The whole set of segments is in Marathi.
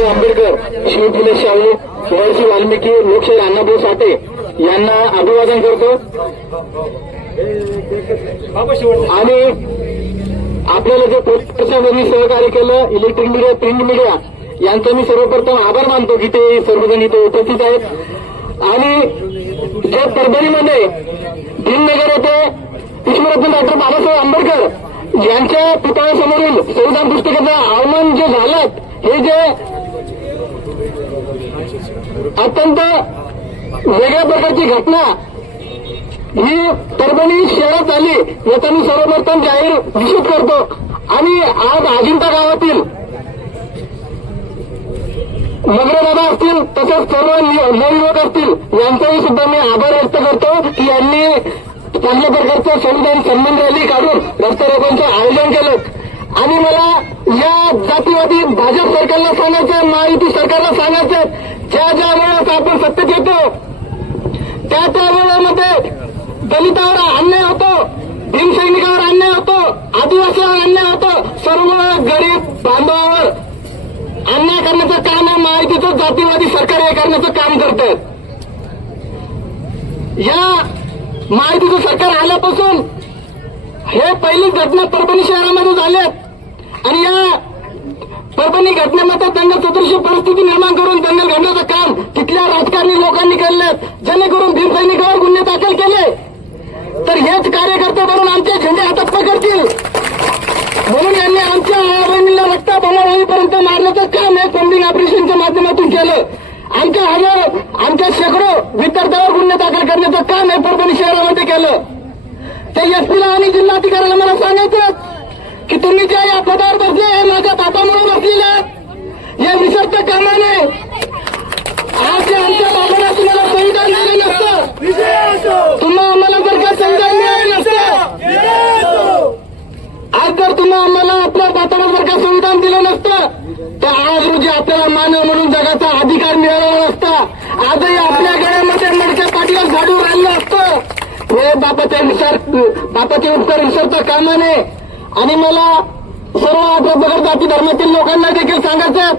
बाबासाहेब आंबेडकर शिवपुले शाहू महर्षी वाल्मिकी लोकशाही अण्णाभाऊ साठे यांना अभिवादन करतो. आणि आपल्याला जे प्रशासनाने सहकार्य केलं इलेक्ट्रिक मीडिया प्रिंट मीडिया यांचा मी सर्वप्रथम आभार मानतो की ते सर्वजण इथे उपस्थित आहेत. आणि ज्या परभणीमध्ये भीमनगर येथे विश्वरत्न डॉक्टर बाबासाहेब आंबेडकर यांच्या पुतळ्यासमोरील संविधान पुस्तकाचं आव्हान जे झालं हे जे अत्यंत वेगळ्या प्रकारची घटना. ही परभणी शहरात आली. याचा मी सर्वप्रथम जाहीर निश्चित करतो. आणि आज अजिंठा गावातील मगरेदादा असतील तसंच सर्व नवयुवक असतील यांचाही सुद्धा मी आभार व्यक्त करतो की यांनी चांगल्या प्रकारचं संविधान सन्मान रॅली काढून रस्ते रोकोंचं आयोजन केलं. आणि मला या जातीवादी भाजप सरकारला सांगायचं महायुती सरकारला सांगायचं ज्या ज्या वेळेस आपण सत्तेत येतो त्या त्या वेळेमध्ये दलितावर अन्याय होतो भीमसैनिकावर अन्याय होतो आदिवासीवर अन्याय होतो सर्व गरीब बांधवावर अन्याय करण्याचं काम आहे महायुतीचं जातीवादी सरकार हे करण्याचं काम करतात या महायुतीचं सरकार आल्यापासून हे पहिलीच घटना परभणी शहरामध्ये झाल्यात आणि या परभणी घटनेमध्ये त्यांना सदृश परिस्थिती निर्माण करून दंगल घडण्याचं काम तिथल्या राजकारणी लोकांनी केलं. जेणेकरून भीमसैनिकावर गुन्हे दाखल केले. तर हेच कार्यकर्ते म्हणून आमचे झेंडे हातात पकडतील म्हणून यांनी आमच्या बहिणीला रक्ता बना होईपर्यंत मारण्याचं काम हे फंडिंग ऑपरेशनच्या माध्यमातून केलं. आमच्या हजार आमच्या शेकडो विद्यार्थ्यावर गुन्हे दाखल करण्याचं काम हे परभणी शहरामध्ये केलं. ते एसपीला आणि जिल्हाधिकाऱ्याला मला सांगायचं तुम्ही ज्या या पदावर बसले हे माझ्या बापामुळे बसलेले या निसर्ग कामाने. आज जे आमच्या बाबाला तुम्हाला संविधान दिलं नसतं तुम्हा आम्हाला जर का संविधान मिळालं नसतं आज जर तुम्ही आम्हाला आपल्या बापाला जर का संविधान दिलं नसतं तर आज रोजी आपल्याला मानव म्हणून जगाचा अधिकार मिळाला नसता. आजही आपल्या गळ्यामध्ये मडक्या पाठीला झाडू राहिलं असतं. हे बापाच्या विसर बापाचे उपकार विसरता कामाने आणि मला सर्व आपल्या जाती धर्मातील लोकांना देखील सांगायचं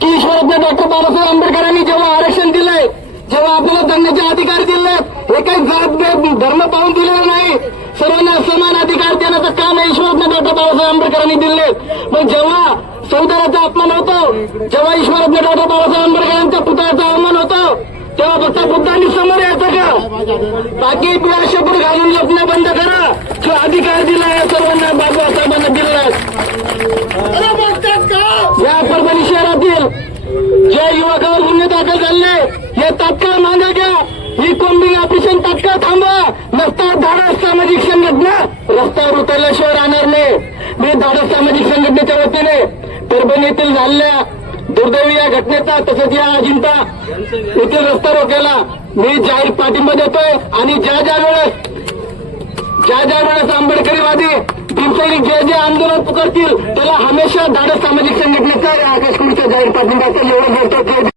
की ईश्वरज्ञ डॉक्टर बाबासाहेब आंबेडकरांनी जेव्हा आरक्षण दिलंय जेव्हा आपल्याला जगण्याचे अधिकार दिले हे काही जात धर्म पाहून दिलेला नाही. सर्वांना समान अधिकार देण्याचं काम ईश्वरज्ञ डॉक्टर बाबासाहेब आंबेडकरांनी दिले मग जेव्हा संविधानाचा अपमान होतो जेव्हा ईश्वरज्ञ डॉक्टर बाबासाहेब आंबेडकरांच्या पुतळ्याचा अवमान होतो तेव्हा फक्त बुद्धांनी समोर बाकी शपथ घालून लपणं बंद करा. जो अधिकार दिला या सर्वांना बाबासाहेबांना दिलाय या परभणी शहरातील जे युवकावर गुन्हे दाखल झाले हे तात्काळ मागे घ्या. ही कोंबिंग ऑपरेशन तात्काळ थांबवा. नसता धाडस सामाजिक संघटना. रस्त्यावर उतरल्याशिवाय राहणार नाही. मी धाडस सामाजिक संघटनेच्या वतीने परभणी येथील झालेल्या दुर्दैवी या घटनेचा तसंच या अजिंठा येथील रस्ता रोकेला मी जाहीर पाठिंबा देतोय आणि ज्या ज्या वेळेस ज्या ज्या वेळेस आंबेडकरीवादी भीमसैनिक जे जे आंदोलन पुकारतील त्याला हमेशा धाडस सामाजिक संघटनेचा या आकाशवाणीचा जाहीर पाठिंबा असेल एवढं बोलतो